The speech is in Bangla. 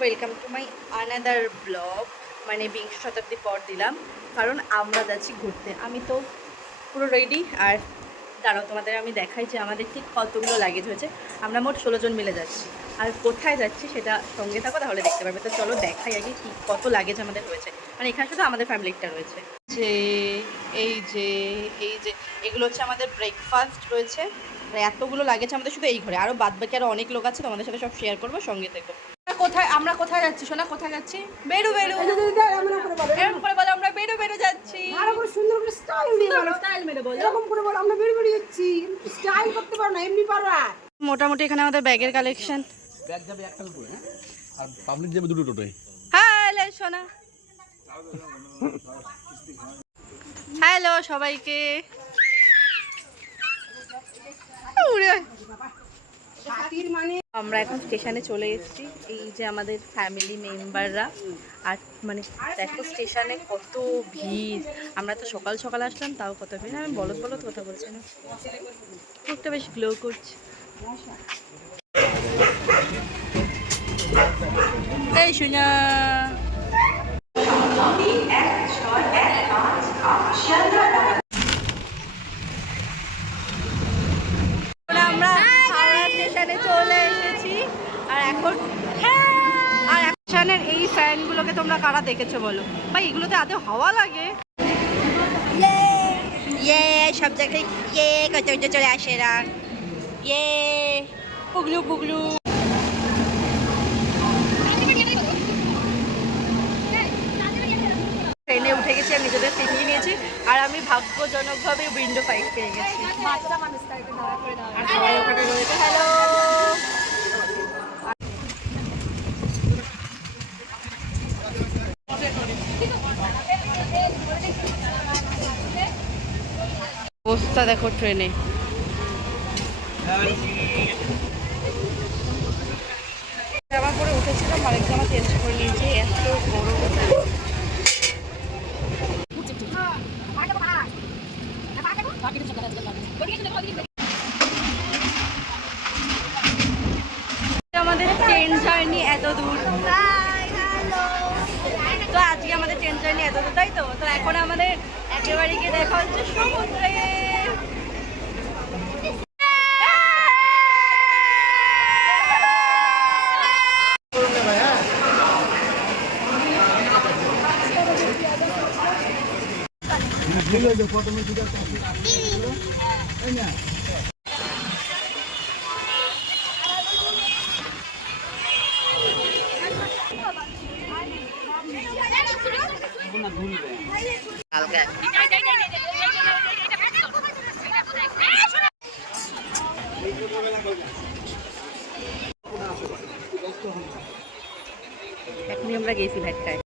Welcome to my another blog. মানে বিংশ শতাব্দীর পর দিলাম, কারণ আমরা যাচ্ছি ঘুরতে। আমি তো পুরো রেডি। আর দাঁড়াও, তোমাদের আমি দেখাই যে আমাদের ঠিক কতগুলো লাগেজ হয়েছে। আমরা মোট 16 জন মিলে যাচ্ছি। আর কোথায় যাচ্ছি সেটা সঙ্গে থাকো, তাহলে দেখতে পাবে। তো চলো দেখাই আগে কি কত লাগেজ আমাদের হয়েছে। মানে এখানে শুধু আমাদের ফ্যামিলিটা রয়েছে। যে এই যে এই যে এগুলো হচ্ছে আমাদের ব্রেকফাস্ট রয়েছে। মানে এতগুলো লাগেজ আমাদের শুধু এই ঘরে, আরও বাদ বাকি আরও অনেক লোক আছে, তোমাদের সাথে সব শেয়ার করবো, সঙ্গে থেকো। আমরা কোথায় যাচ্ছি সোনা? কোথায় যাচ্ছি? বেরু বেরু এরকম করে বলো, আমরা বেরু বেরু যাচ্ছি। আরো করে সুন্দর করে স্টাইল দিয়ে বলো, স্টাইল মেরে বলো, এরকম করে বলো আমরা বেরু বেরু যাচ্ছি। স্টাইল করতে পারো না, এমনি পারো। মোটামুটি এখানে আমাদের ব্যাগের কালেকশন। ব্যাগ যাবে একটা টোটোয়, হ্যাঁ, আর পাবলিক যাবে দুটো টোটোয়। হ্যালো সোনা, হ্যালো সবাইকে। আমরা এখন স্টেশনে চলে এসেছি। এই যে আমাদের ফ্যামিলি মেম্বাররা। আর মানে দেখো স্টেশনে কত ভিড়। আমরা তো সকাল সকাল আসলাম, তাও কত ভিড়। আমি বলত কথা বলছি না, মুখটা বেশ গ্লো করছে। এই সোনা, আমরা হাওড়া স্টেশনে চলে এসেছি। আর এখন স্টেশনের এই ফ্যানগুলোকে তোমরা কারা দেখেছো বলো ভাই? এগুলোতে আদৌ হাওয়া লাগে? ইয়ে সব জায়গায় ইয়ে কত চলে আসে না, ইয়ে পুগলু পুগলু। ট্রেনে উঠে গেছি আর নিজেদের সিট নিয়ে নিয়েছি। আর আমি ভাগ্যজনকভাবে উইন্ডো 5 পেয়ে গেছি। আর সবাই ওখানে রয়েছে। হ্যালো, অবস্থা দেখো ট্রেনে। জামা পরে উঠেছিলাম, আরেক জামা চেঞ্জ করে নিয়েছি। এত গরম। আমাদের ট্রেন জার্নি এত দূর। তো আজকে আমাদের ট্রেন জার্নি এত দূর, তাই তো। তো এখন আমাদের একেবারে গিয়ে দেখা হচ্ছে সমুদ্রে। এখনই আমরা গেছি ভ্যাটকায়।